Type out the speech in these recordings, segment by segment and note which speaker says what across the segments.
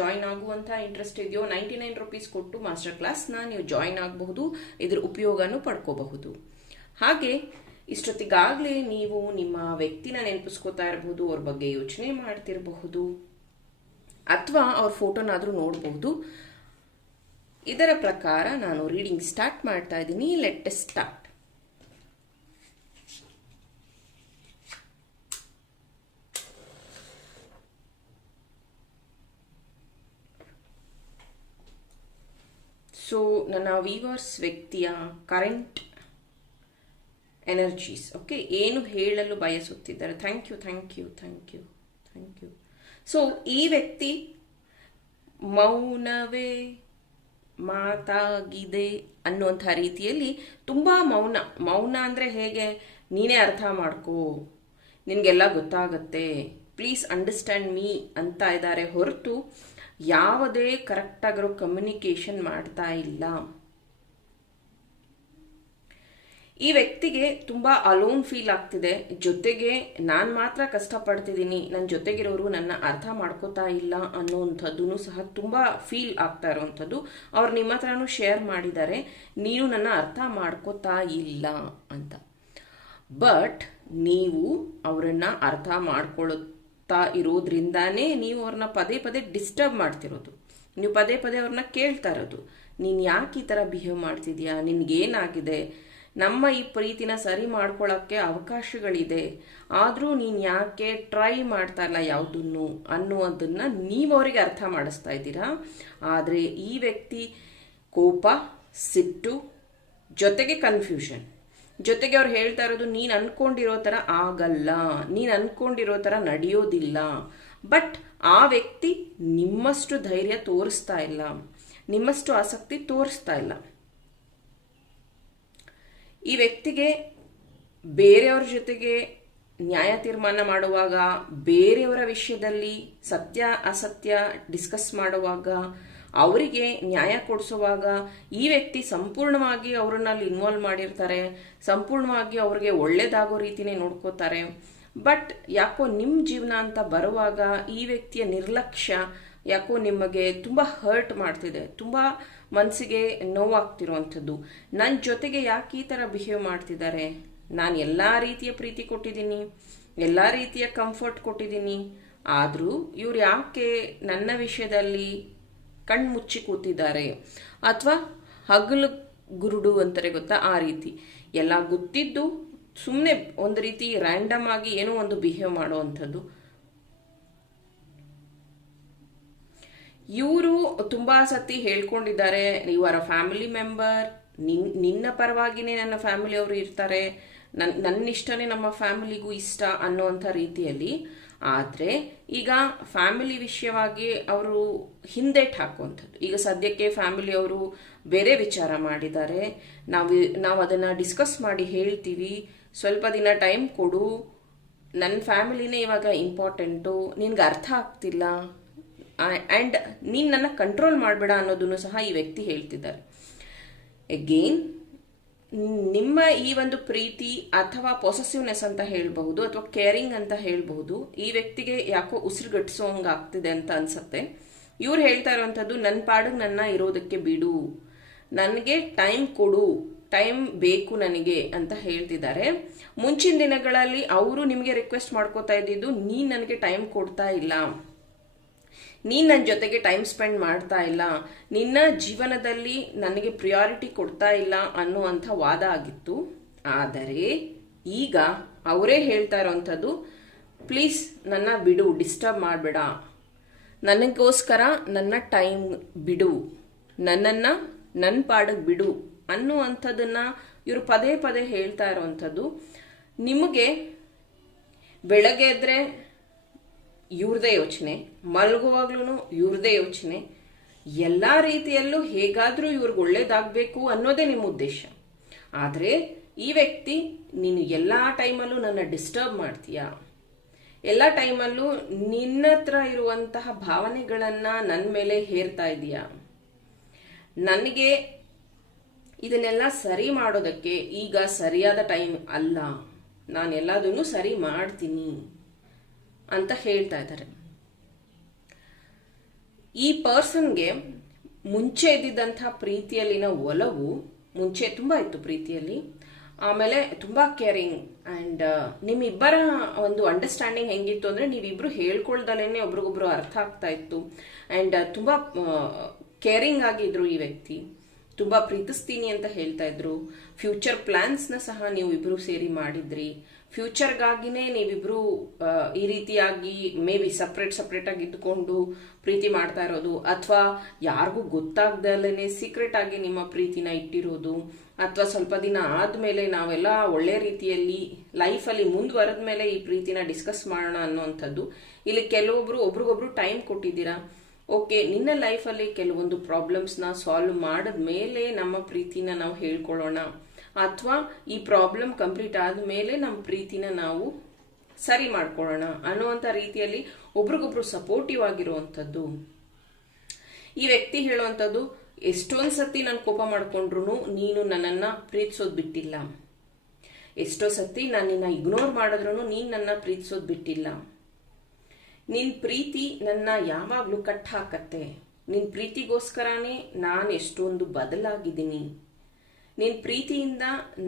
Speaker 1: join ಆಗುವಂಥ interest ಇದೆಯೋ ninety nine rupees ಕೊಟ್ಟು ಮಾಸ್ಟರ್ ಕ್ಲಾಸ್ನ ನೀವು ಜಾಯಿನ್ ಆಗಬಹುದು ಇದ್ರ ಉಪಯೋಗನೂ ಪಡ್ಕೋಬಹುದು ಹಾಗೆ ಇಷ್ಟೊತ್ತಿಗಾಗಲೇ ನೀವು ನಿಮ್ಮ ವ್ಯಕ್ತಿನ ನೆನಪಿಸ್ಕೋತಾ ಇರಬಹುದು ಅವ್ರ ಬಗ್ಗೆ ಯೋಚನೆ ಮಾಡ್ತಿರಬಹುದು ಅಥವಾ ಅವ್ರ ಫೋಟೋನಾದರೂ ನೋಡಬಹುದು ಇದರ ಪ್ರಕಾರ ನಾನು ರೀಡಿಂಗ್ ಸ್ಟಾರ್ಟ್ ಮಾಡ್ತಾ ಇದ್ದೀನಿ ಲೆಟ್ ಸ್ಟಾರ್ಟ್ ಸೊ ನನ್ನ ವಿವರ್ಸ್ ವ್ಯಕ್ತಿಯ ಕರೆಂಟ್ ಎನರ್ಜೀಸ್ ಓಕೆ ಏನು ಹೇಳಲು ಬಯಸುತ್ತಿದ್ದಾರೆ thank you thank you thank you thank you so ಈ ವ್ಯಕ್ತಿ ಮೌನವೇ ಮಾತಾಗಿದೆ ಅನ್ನುವಂಥ ರೀತಿಯಲ್ಲಿ ತುಂಬ ಮೌನ ಮೌನ ಅಂದರೆ ಹೇಗೆ ನೀನೇ ಅರ್ಥ ಮಾಡ್ಕೊ ನಿನಗೆಲ್ಲ ಗೊತ್ತಾಗತ್ತೆ ಪ್ಲೀಸ್ ಅಂಡರ್ಸ್ಟ್ಯಾಂಡ್ ಮೀ ಅಂತ ಇದ್ದಾರೆ ಹೊರತು ಯಾವುದೇ ಕರೆಕ್ಟಾಗಿರೋ ಕಮ್ಯುನಿಕೇಷನ್ ಮಾಡ್ತಾ ಇಲ್ಲ ಈ ವ್ಯಕ್ತಿಗೆ ತುಂಬ ಅಲೋನ್ ಫೀಲ್ ಆಗ್ತಿದೆ ಜೊತೆಗೆ ನಾನು ಮಾತ್ರ ಕಷ್ಟಪಡ್ತಿದ್ದೀನಿ ನನ್ನ ಜೊತೆಗಿರೋರು ನನ್ನ ಅರ್ಥ ಮಾಡ್ಕೋತಾ ಇಲ್ಲ ಅನ್ನೋವಂಥದ್ದು ಸಹ ತುಂಬ ಫೀಲ್ ಆಗ್ತಾ ಇರೋವಂಥದ್ದು ಅವ್ರು ನಿಮ್ಮ ಹತ್ರನೂ ಶೇರ್ ಮಾಡಿದ್ದಾರೆ ನೀನು ನನ್ನ ಅರ್ಥ ಮಾಡ್ಕೋತಾ ಇಲ್ಲ ಅಂತ ಬಟ್ ನೀವು ಅವರನ್ನು ಅರ್ಥ ಮಾಡ್ಕೊಳ್ಳೋ ತಾ ಇರೋದ್ರಿಂದಾನೇ ನೀವು ಅವ್ರನ್ನ ಪದೇ ಪದೇ ಡಿಸ್ಟರ್ಬ್ ಮಾಡ್ತಿರೋದು ನೀವು ಪದೇ ಪದೇ ಅವ್ರನ್ನ ಕೇಳ್ತಾ ಇರೋದು ನೀನು ಯಾಕೆ ಈ ಥರ ಬಿಹೇವ್ ಮಾಡ್ತಿದ್ಯಾ ನಿನ್ಗೇನಾಗಿದೆ ನಮ್ಮ ಈ ಪ್ರೀತಿನ ಸರಿ ಮಾಡ್ಕೊಳ್ಳೋಕ್ಕೆ ಅವಕಾಶಗಳಿದೆ ಆದರೂ ನೀನು ಯಾಕೆ ಟ್ರೈ ಮಾಡ್ತಾ ಇಲ್ಲ ಯಾವುದನ್ನು ಅನ್ನುವಂಥದ್ದನ್ನ ನೀವು ಅವರಿಗೆ ಅರ್ಥ ಮಾಡಿಸ್ತಾ ಇದ್ದೀರಾ ಆದರೆ ಈ ವ್ಯಕ್ತಿ ಕೋಪ ಸಿಟ್ಟು ಜೊತೆಗೆ ಕನ್ಫ್ಯೂಷನ್ ಜೊತೆಗೆ ಅವ್ರು ಹೇಳ್ತಾ ಇರೋದು ನೀನು ಅನ್ಕೊಂಡಿರೋ ಥರ ಆಗಲ್ಲ ನೀನು ಅನ್ಕೊಂಡಿರೋ ಥರ ನಡೆಯೋದಿಲ್ಲ ಬಟ್ ಆ ವ್ಯಕ್ತಿ ನಿಮ್ಮಷ್ಟು ಧೈರ್ಯ ತೋರಿಸ್ತಾ ಇಲ್ಲ ನಿಮ್ಮಷ್ಟು ಆಸಕ್ತಿ ತೋರಿಸ್ತಾ ಇಲ್ಲ ಈ ವ್ಯಕ್ತಿಗೆ ಬೇರೆಯವ್ರ ಜೊತೆಗೆ ನ್ಯಾಯ ತೀರ್ಮಾನ ಮಾಡುವಾಗ ಬೇರೆಯವರ ವಿಷಯದಲ್ಲಿ ಸತ್ಯ ಅಸತ್ಯ ಡಿಸ್ಕಸ್ ಮಾಡುವಾಗ ಅವರಿಗೆ ನ್ಯಾಯ ಕೊಡಿಸುವಾಗ ಈ ವ್ಯಕ್ತಿ ಸಂಪೂರ್ಣವಾಗಿ ಅವ್ರನ್ನ ಅಲ್ಲಿ ಇನ್ವಾಲ್ವ್ ಮಾಡಿರ್ತಾರೆ ಸಂಪೂರ್ಣವಾಗಿ ಅವ್ರಿಗೆ ಒಳ್ಳೇದಾಗೋ ರೀತಿನೇ ನೋಡ್ಕೋತಾರೆ ಬಟ್ ಯಾಕೋ ನಿಮ್ಮ ಜೀವನ ಅಂತ ಬರುವಾಗ ಈ ವ್ಯಕ್ತಿಯ ನಿರ್ಲಕ್ಷ್ಯ ಯಾಕೋ ನಿಮಗೆ ತುಂಬ ಹರ್ಟ್ ಮಾಡ್ತಿದೆ ತುಂಬ ಮನಸ್ಸಿಗೆ ನೋವಾಗ್ತಿರುವಂಥದ್ದು ನನ್ನ ಜೊತೆಗೆ ಯಾಕೆ ಈ ಥರ ಬಿಹೇವ್ ಮಾಡ್ತಿದ್ದಾರೆ ನಾನು ಎಲ್ಲ ರೀತಿಯ ಪ್ರೀತಿ ಕೊಟ್ಟಿದ್ದೀನಿ ಎಲ್ಲ ರೀತಿಯ ಕಂಫರ್ಟ್ ಕೊಟ್ಟಿದ್ದೀನಿ ಆದರೂ ಇವ್ರು ಯಾಕೆ ನನ್ನ ವಿಷಯದಲ್ಲಿ ಮುಚ್ಚಿ ಕೂತಿದ್ದಾರೆ ಅಥವಾ ಹಗಲು ಗುರುಡು ಅಂತಾರೆ ಗೊತ್ತಾ ಆ ರೀತಿ ಎಲ್ಲ ಗೊತ್ತಿದ್ದು ಸುಮ್ಮನೆ ಒಂದು ರೀತಿ ರ್ಯಾಂಡಮ್ ಆಗಿ ಏನೋ ಒಂದು ಬಿಹೇವ್ ಮಾಡುವಂಥದ್ದು ಇವರು ತುಂಬಾ ಸತಿ ಹೇಳ್ಕೊಂಡಿದ್ದಾರೆ you are a family member ನಿನ್ನ ಪರವಾಗಿನೇ ನನ್ನ ಅವರು ಇರ್ತಾರೆ ನನ್ನ ನನ್ನ ಇಷ್ಟನೇ ನಮ್ಮ ಫ್ಯಾಮಿಲಿಗೂ ಇಷ್ಟ ಅನ್ನೋವಂಥ ರೀತಿಯಲ್ಲಿ ಆದರೆ ಈಗ ಫ್ಯಾಮಿಲಿ ವಿಷಯವಾಗಿ ಅವರು ಹಿಂದೇಟ್ ಹಾಕುವಂಥದ್ದು ಈಗ ಸದ್ಯಕ್ಕೆ ಫ್ಯಾಮಿಲಿ ಅವರು ಬೇರೆ ವಿಚಾರ ಮಾಡಿದ್ದಾರೆ ನಾವು ನಾವು ಅದನ್ನು ಡಿಸ್ಕಸ್ ಮಾಡಿ ಹೇಳ್ತೀವಿ ಸ್ವಲ್ಪ ದಿನ ಟೈಮ್ ಕೊಡು ನನ್ನ ಫ್ಯಾಮಿಲಿನೇ ಇವಾಗ ಇಂಪಾರ್ಟೆಂಟು ನಿನಗೆ ಅರ್ಥ ಆಗ್ತಿಲ್ಲ ಆ್ಯಂಡ್ ನೀನು ನನ್ನ ಕಂಟ್ರೋಲ್ ಮಾಡಬೇಡ ಅನ್ನೋದನ್ನು ಸಹ ಈ ವ್ಯಕ್ತಿ ಹೇಳ್ತಿದ್ದಾರೆ ಎಗೇನ್ ನಿಮ್ಮ ಈ ಒಂದು ಪ್ರೀತಿ ಅಥವಾ ಪೊಸೆಸಿವ್ನೆಸ್ ಅಂತ ಹೇಳಬಹುದು ಅಥವಾ ಕೇರಿಂಗ್ ಅಂತ ಹೇಳಬಹುದು ಈ ವ್ಯಕ್ತಿಗೆ ಯಾಕೋ ಉಸಿರುಗಟ್ಟಿಸೋ ಆಗ್ತಿದೆ ಅಂತ ಅನ್ಸುತ್ತೆ ಇವ್ರು ಹೇಳ್ತಾ ಇರುವಂಥದ್ದು ನನ್ನ ಪಾಡಿಗೆ ನನ್ನ ಇರೋದಕ್ಕೆ ಬಿಡು ನನಗೆ ಟೈಮ್ ಕೊಡು ಟೈಮ್ ಬೇಕು ನನಗೆ ಅಂತ ಹೇಳ್ತಿದ್ದಾರೆ ಮುಂಚಿನ ದಿನಗಳಲ್ಲಿ ಅವರು ನಿಮಗೆ ರಿಕ್ವೆಸ್ಟ್ ಮಾಡ್ಕೋತಾ ಇದ್ದಿದ್ದು ನೀನು ನನಗೆ ಟೈಮ್ ಕೊಡ್ತಾ ಇಲ್ಲ ನೀನ್ ನನ್ನ ಜೊತೆಗೆ ಟೈಮ್ ಸ್ಪೆಂಡ್ ಮಾಡ್ತಾ ಇಲ್ಲ ನಿನ್ನ ಜೀವನದಲ್ಲಿ ನನಗೆ ಪ್ರಿಯಾರಿಟಿ ಕೊಡ್ತಾ ಇಲ್ಲ ಅನ್ನುವಂಥ ವಾದ ಆಗಿತ್ತು ಆದರೆ ಈಗ ಅವರೇ ಹೇಳ್ತಾ ಇರೋವಂಥದ್ದು ಪ್ಲೀಸ್ ನನ್ನ ಬಿಡು ಡಿಸ್ಟರ್ಬ್ ಮಾಡಬೇಡ ನನಗೋಸ್ಕರ ನನ್ನ ಟೈಮ್ ಬಿಡು ನನ್ನನ್ನು ನನ್ನ ಪಾಡಕ್ಕೆ ಬಿಡು ಅನ್ನುವಂಥದ್ದನ್ನ ಇವರು ಪದೇ ಪದೇ ಹೇಳ್ತಾ ಇರೋವಂಥದ್ದು ನಿಮಗೆ ಬೆಳಗ್ಗೆ ಎದ್ರೆ ಇವ್ರದೇ ಯೋಚನೆ ಮಲಗುವಾಗ್ಲೂ ಇವ್ರದೇ ಯೋಚನೆ ಎಲ್ಲ ರೀತಿಯಲ್ಲೂ ಹೇಗಾದರೂ ಇವ್ರಿಗೆ ಒಳ್ಳೇದಾಗಬೇಕು ಅನ್ನೋದೇ ನಿಮ್ಮ ಉದ್ದೇಶ ಆದರೆ ಈ ವ್ಯಕ್ತಿ ನೀನು ಎಲ್ಲ ಟೈಮಲ್ಲೂ ನನ್ನ ಡಿಸ್ಟರ್ಬ್ ಮಾಡ್ತೀಯಾ ಎಲ್ಲ ಟೈಮಲ್ಲೂ ನಿನ್ನ ಹತ್ರ ಇರುವಂತಹ ಭಾವನೆಗಳನ್ನು ನನ್ನ ಮೇಲೆ ಹೇರ್ತಾ ಇದೀಯ ನನಗೆ ಇದನ್ನೆಲ್ಲ ಸರಿ ಮಾಡೋದಕ್ಕೆ ಈಗ ಸರಿಯಾದ ಟೈಮ್ ಅಲ್ಲ ನಾನು ಎಲ್ಲದನ್ನು ಸರಿ ಮಾಡ್ತೀನಿ ಅಂತ ಹೇಳ್ತಾ ಇದ್ದಾರೆ ಈ ಪರ್ಸನ್ಗೆ ಮುಂಚೆ ಇದ್ದಿದ್ದಂಥ ಪ್ರೀತಿಯಲ್ಲಿನ ಒಲವು ಮುಂಚೆ ತುಂಬ ಇತ್ತು ಪ್ರೀತಿಯಲ್ಲಿ ಆಮೇಲೆ ತುಂಬ ಕೇರಿಂಗ್ ಆ್ಯಂಡ್ ನಿಮ್ಮಿಬ್ಬರ ಒಂದು ಅಂಡರ್ಸ್ಟ್ಯಾಂಡಿಂಗ್ ಹೆಂಗಿತ್ತು ಅಂದರೆ ನೀವಿಬ್ರು ಹೇಳ್ಕೊಳ್ದಲೇ ಒಬ್ರಿಗೊಬ್ರು ಅರ್ಥ ಆಗ್ತಾ ಇತ್ತು ಆ್ಯಂಡ್ ತುಂಬ ಕೇರಿಂಗ್ ಆಗಿದ್ರು ಈ ವ್ಯಕ್ತಿ ತುಂಬ ಪ್ರೀತಿಸ್ತೀನಿ ಅಂತ ಹೇಳ್ತಾ ಇದ್ರು ಫ್ಯೂಚರ್ ಪ್ಲ್ಯಾನ್ಸ್ನ ಸಹ ನೀವು ಇಬ್ಬರು ಸೇರಿ ಮಾಡಿದ್ರಿ ಫ್ಯೂಚರ್ಗಾಗಿನೇ ನೀವಿಬ್ರು ಈ ರೀತಿಯಾಗಿ ಮೇ ಬಿ ಸಪ್ರೇಟ್ ಸಪ್ರೇಟ್ ಆಗಿ ಇಟ್ಕೊಂಡು ಪ್ರೀತಿ ಮಾಡ್ತಾ ಇರೋದು ಅಥವಾ ಯಾರಿಗೂ ಗೊತ್ತಾಗ್ದಲ್ಲೇ ಸೀಕ್ರೆಟ್ ಆಗಿ ನಿಮ್ಮ ಪ್ರೀತಿನ ಇಟ್ಟಿರೋದು ಅಥವಾ ಸ್ವಲ್ಪ ದಿನ ಆದಮೇಲೆ ನಾವೆಲ್ಲ ಒಳ್ಳೆ ರೀತಿಯಲ್ಲಿ ಲೈಫಲ್ಲಿ ಮುಂದುವರೆದ ಮೇಲೆ ಈ ಪ್ರೀತಿನ ಡಿಸ್ಕಸ್ ಮಾಡೋಣ ಅನ್ನೋವಂಥದ್ದು ಇಲ್ಲಿ ಕೆಲವೊಬ್ರು ಒಬ್ರಿಗೊಬ್ರು ಟೈಮ್ ಕೊಟ್ಟಿದ್ದೀರಾ ಓಕೆ ನಿನ್ನ ಲೈಫಲ್ಲಿ ಕೆಲವೊಂದು ಪ್ರಾಬ್ಲಮ್ಸ್ನ ಸಾಲ್ವ್ ಮಾಡಿದ ಮೇಲೆ ನಮ್ಮ ಪ್ರೀತಿನ ನಾವು ಹೇಳ್ಕೊಳ್ಳೋಣ ಅಥವಾ ಈ ಪ್ರಾಬ್ಲಮ್ ಕಂಪ್ಲೀಟ್ ಮೇಲೆ ನಮ್ಮ ಪ್ರೀತಿನ ನಾವು ಸರಿ ಮಾಡ್ಕೊಳ್ಳೋಣ ಅನ್ನುವಂಥ ರೀತಿಯಲ್ಲಿ ಒಬ್ರಿಗೊಬ್ರು ಸಪೋರ್ಟಿವ್ ಆಗಿರುವಂಥದ್ದು ಈ ವ್ಯಕ್ತಿ ಹೇಳುವಂಥದ್ದು ಎಷ್ಟೊಂದು ಸತಿ ನಾನು ಕೋಪ ಮಾಡಿಕೊಂಡ್ರು ನೀನು ನನ್ನನ್ನು ಪ್ರೀತಿಸೋದು ಬಿಟ್ಟಿಲ್ಲ ಎಷ್ಟೋ ಸತಿ ನಾನು ನಿನ್ನ ಇಗ್ನೋರ್ ಮಾಡಿದ್ರು ನೀನು ನನ್ನ ಪ್ರೀತಿಸೋದು ಬಿಟ್ಟಿಲ್ಲ ನಿನ್ನ ಪ್ರೀತಿ ನನ್ನ ಯಾವಾಗಲೂ ಕಟ್ ಹಾಕತ್ತೆ ನಿನ್ನ ಪ್ರೀತಿಗೋಸ್ಕರನೇ ನಾನು ಎಷ್ಟೊಂದು ಬದಲಾಗಿದ್ದೀನಿ ನಿನ್ನ ಪ್ರೀತಿಯಿಂದ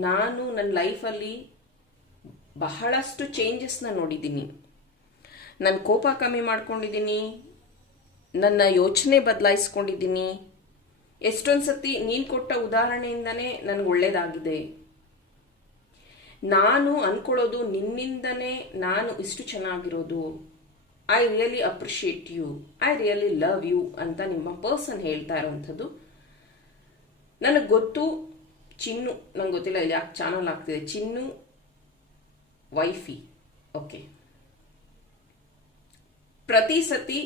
Speaker 1: ನಾನು ನನ್ನ ಲೈಫಲ್ಲಿ ಬಹಳಷ್ಟು ಚೇಂಜಸ್ನ ನೋಡಿದ್ದೀನಿ ನನ್ನ ಕೋಪ ಕಮ್ಮಿ ಮಾಡ್ಕೊಂಡಿದ್ದೀನಿ ನನ್ನ ಯೋಚನೆ ಬದಲಾಯಿಸ್ಕೊಂಡಿದ್ದೀನಿ ಎಷ್ಟೊಂದು ಸತಿ ನೀನು ಕೊಟ್ಟ ಉದಾಹರಣೆಯಿಂದನೇ ನನಗೆ ಒಳ್ಳೇದಾಗಿದೆ ನಾನು ಅಂದ್ಕೊಳ್ಳೋದು ನಿನ್ನಿಂದನೇ ನಾನು ಇಷ್ಟು ಚೆನ್ನಾಗಿರೋದು I really appreciate you I really love you ಅಂತ ನಿಮ್ಮ ಪರ್ಸನ್ ಹೇಳ್ತಾ ಇರೋವಂಥದ್ದು ನನಗೆ ಗೊತ್ತು ಚಿನ್ನು ನಂಗೆ ಗೊತ್ತಿಲ್ಲ ಇಲ್ಲಿ ಯಾಕೆ ಚಾನಲ್ ಆಗ್ತಿದೆ ಚಿನ್ನು ವೈಫಿ ಓಕೆ ಪ್ರತಿ ಸತಿ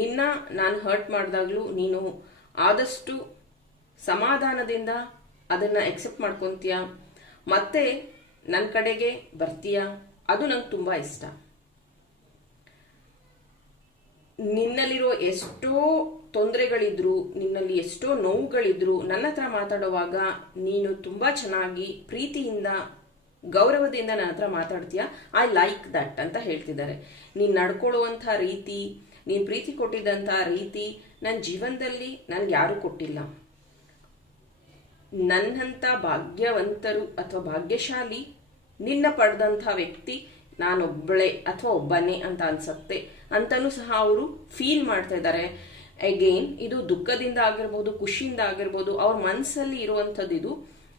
Speaker 1: ನಿನ್ನ ನಾನು ಹರ್ಟ್ ಮಾಡಿದಾಗಲೂ ನೀನು ಆದಷ್ಟು ಸಮಾಧಾನದಿಂದ ಅದನ್ನು ಎಕ್ಸೆಪ್ಟ್ ಮಾಡ್ಕೊತೀಯ ಮತ್ತೆ ನನ್ನ ಕಡೆಗೆ ಬರ್ತೀಯ ಅದು ನಂಗೆ ತುಂಬ ಇಷ್ಟ ನಿನ್ನಲ್ಲಿರೋ ಎಷ್ಟೋ ತೊಂದರೆಗಳಿದ್ರು ನಿನ್ನಲ್ಲಿ ಎಷ್ಟೋ ನೋವುಗಳಿದ್ರು ನನ್ನ ಹತ್ರ ಮಾತಾಡುವಾಗ ನೀನು ತುಂಬಾ ಚೆನ್ನಾಗಿ ಪ್ರೀತಿಯಿಂದ ಗೌರವದಿಂದ ನನ್ನ ಹತ್ರ ಮಾತಾಡ್ತೀಯ ಐ ಲೈಕ್ ದಟ್ ಅಂತ ಹೇಳ್ತಿದ್ದಾರೆ ನೀನ್ ನಡ್ಕೊಳ್ಳುವಂತ ರೀತಿ ನೀನು ಪ್ರೀತಿ ಕೊಟ್ಟಿದ್ದಂತ ರೀತಿ ನನ್ನ ಜೀವನದಲ್ಲಿ ನನ್ಗೆ ಯಾರು ಕೊಟ್ಟಿಲ್ಲ ನನ್ನಂತ ಭಾಗ್ಯವಂತರು ಅಥವಾ ಭಾಗ್ಯಶಾಲಿ ನಿನ್ನ ಪಡೆದಂಥ ವ್ಯಕ್ತಿ ನಾನೊಬ್ಬಳೆ ಅಥವಾ ಒಬ್ಬನೇ ಅಂತ ಅನ್ಸತ್ತೆ ಅಂತಲೂ ಸಹ ಅವರು ಫೀಲ್ ಮಾಡ್ತಾ ಇದ್ದಾರೆ ಅಗೇನ್ ಇದು ದುಃಖದಿಂದ ಆಗಿರ್ಬೋದು ಖುಷಿಯಿಂದ ಆಗಿರ್ಬೋದು ಅವ್ರ ಮನಸ್ಸಲ್ಲಿ ಇರುವಂಥದ್ದು ಇದು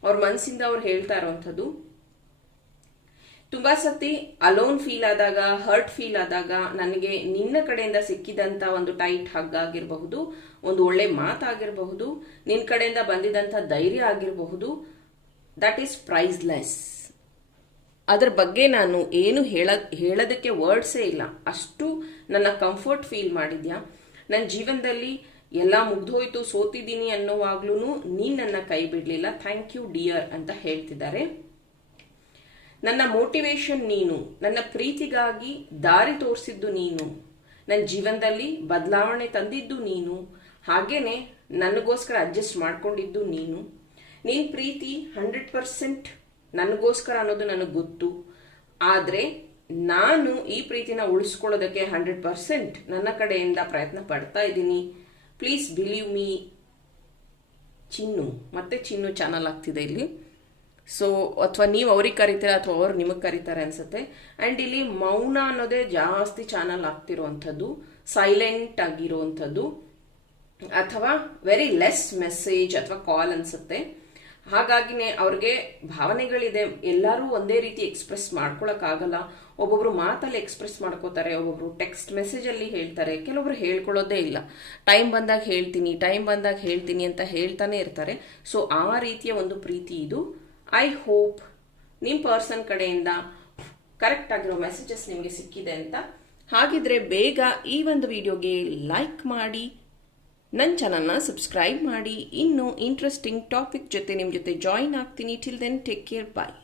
Speaker 1: ಅವ್ರ ಮನಸ್ಸಿಂದ ಅವ್ರು ಹೇಳ್ತಾ ಇರುವಂಥದ್ದು ತುಂಬಾ ಸತಿ ಅಲೋನ್ ಫೀಲ್ ಆದಾಗ ಹರ್ಟ್ ಫೀಲ್ ಆದಾಗ ನನಗೆ ನಿನ್ನ ಕಡೆಯಿಂದ ಸಿಕ್ಕಿದಂತ ಒಂದು ಟೈಟ್ ಹಗ್ ಆಗಿರಬಹುದು ಒಂದು ಒಳ್ಳೆ ಮಾತಾಗಿರಬಹುದು ನಿನ್ನ ಕಡೆಯಿಂದ ಬಂದಿದಂತ ಧೈರ್ಯ ಆಗಿರಬಹುದು ದಟ್ ಈಸ್ ಪ್ರೈಸ್ಲೆಸ್ ಅದರ ಬಗ್ಗೆ ನಾನು ಏನು ಹೇಳ ಹೇಳೋದಕ್ಕೆ ವರ್ಡ್ಸೇ ಇಲ್ಲ ಅಷ್ಟು ನನ್ನ ಕಂಫರ್ಟ್ ಫೀಲ್ ಮಾಡಿದ್ಯಾ ನನ್ನ ಜೀವನದಲ್ಲಿ ಎಲ್ಲ ಮುಗ್ದೋಯ್ತು ಸೋತಿದ್ದೀನಿ ಅನ್ನೋವಾಗ್ಲೂ ನೀನು ನನ್ನ ಕೈ ಬಿಡಲಿಲ್ಲ ಥ್ಯಾಂಕ್ ಯು ಡಿಯರ್ ಅಂತ ಹೇಳ್ತಿದ್ದಾರೆ ನನ್ನ ಮೋಟಿವೇಶನ್ ನೀನು ನನ್ನ ಪ್ರೀತಿಗಾಗಿ ದಾರಿ ತೋರಿಸಿದ್ದು ನೀನು ನನ್ನ ಜೀವನದಲ್ಲಿ ಬದಲಾವಣೆ ತಂದಿದ್ದು ನೀನು ಹಾಗೇನೆ ನನಗೋಸ್ಕರ ಅಡ್ಜಸ್ಟ್ ಮಾಡ್ಕೊಂಡಿದ್ದು ನೀನು ನೀನ್ ಪ್ರೀತಿ ಹಂಡ್ರೆಡ್ ಪರ್ಸೆಂಟ್ ನನಗೋಸ್ಕರ ಅನ್ನೋದು ನನಗೆ ಗೊತ್ತು ಆದರೆ ನಾನು ಈ ಪ್ರೀತಿನ ಉಳಿಸ್ಕೊಳ್ಳೋದಕ್ಕೆ ಹಂಡ್ರೆಡ್ ಪರ್ಸೆಂಟ್ ನನ್ನ ಕಡೆಯಿಂದ ಪ್ರಯತ್ನ ಪಡ್ತಾ ಇದ್ದೀನಿ ಪ್ಲೀಸ್ ಬಿಲೀವ್ ಮೀ ಚಿನ್ನು ಮತ್ತೆ ಚಿನ್ನು ಚಾನಲ್ ಆಗ್ತಿದೆ ಇಲ್ಲಿ ಸೊ ಅಥವಾ ನೀವು ಅವ್ರಿಗೆ ಕರಿತೀರ ಅಥವಾ ಅವ್ರು ನಿಮಗೆ ಕರೀತಾರೆ ಅನ್ಸುತ್ತೆ ಆ್ಯಂಡ್ ಇಲ್ಲಿ ಮೌನ ಅನ್ನೋದೇ ಜಾಸ್ತಿ ಚಾನಲ್ ಆಗ್ತಿರುವಂಥದ್ದು ಸೈಲೆಂಟ್ ಆಗಿರುವಂಥದ್ದು ಅಥವಾ ವೆರಿ ಲೆಸ್ ಮೆಸೇಜ್ ಅಥವಾ ಕಾಲ್ ಅನ್ಸುತ್ತೆ ಹಾಗಾಗಿನೇ ಅವ್ರಿಗೆ ಭಾವನೆಗಳಿದೆ ಎಲ್ಲರೂ ಒಂದೇ ರೀತಿ ಎಕ್ಸ್ಪ್ರೆಸ್ ಮಾಡ್ಕೊಳಕ್ಕಾಗಲ್ಲ ಒಬ್ಬೊಬ್ರು ಮಾತಲ್ಲಿ ಎಕ್ಸ್ಪ್ರೆಸ್ ಮಾಡ್ಕೋತಾರೆ ಒಬ್ಬೊಬ್ರು ಟೆಕ್ಸ್ಟ್ ಮೆಸೇಜಲ್ಲಿ ಹೇಳ್ತಾರೆ ಕೆಲವೊಬ್ರು ಹೇಳ್ಕೊಳ್ಳೋದೇ ಇಲ್ಲ ಟೈಮ್ ಬಂದಾಗ ಹೇಳ್ತೀನಿ ಟೈಮ್ ಬಂದಾಗ ಹೇಳ್ತೀನಿ ಅಂತ ಹೇಳ್ತಾನೆ ಇರ್ತಾರೆ ಸೊ ಆ ರೀತಿಯ ಒಂದು ಪ್ರೀತಿ ಇದು ಐ ಹೋಪ್ ನಿಮ್ಮ ಪರ್ಸನ್ ಕಡೆಯಿಂದ ಕರೆಕ್ಟ್ ಆಗಿರೋ ಮೆಸೇಜಸ್ ನಿಮಗೆ ಸಿಕ್ಕಿದೆ ಅಂತ ಹಾಗಿದ್ರೆ ಬೇಗ ಈ ಒಂದು ವಿಡಿಯೋಗೆ ಲೈಕ್ ಮಾಡಿ ನನ್ನ ಚಾನಲ್ನ ಸಬ್ಸ್ಕ್ರೈಬ್ ಮಾಡಿ ಇನ್ನೂ ಇಂಟ್ರೆಸ್ಟಿಂಗ್ ಟಾಪಿಕ್ ಜೊತೆ ನಿಮ್ಮ ಜೊತೆ ಜಾಯಿನ್ ಆಗ್ತೀನಿ till then take care bye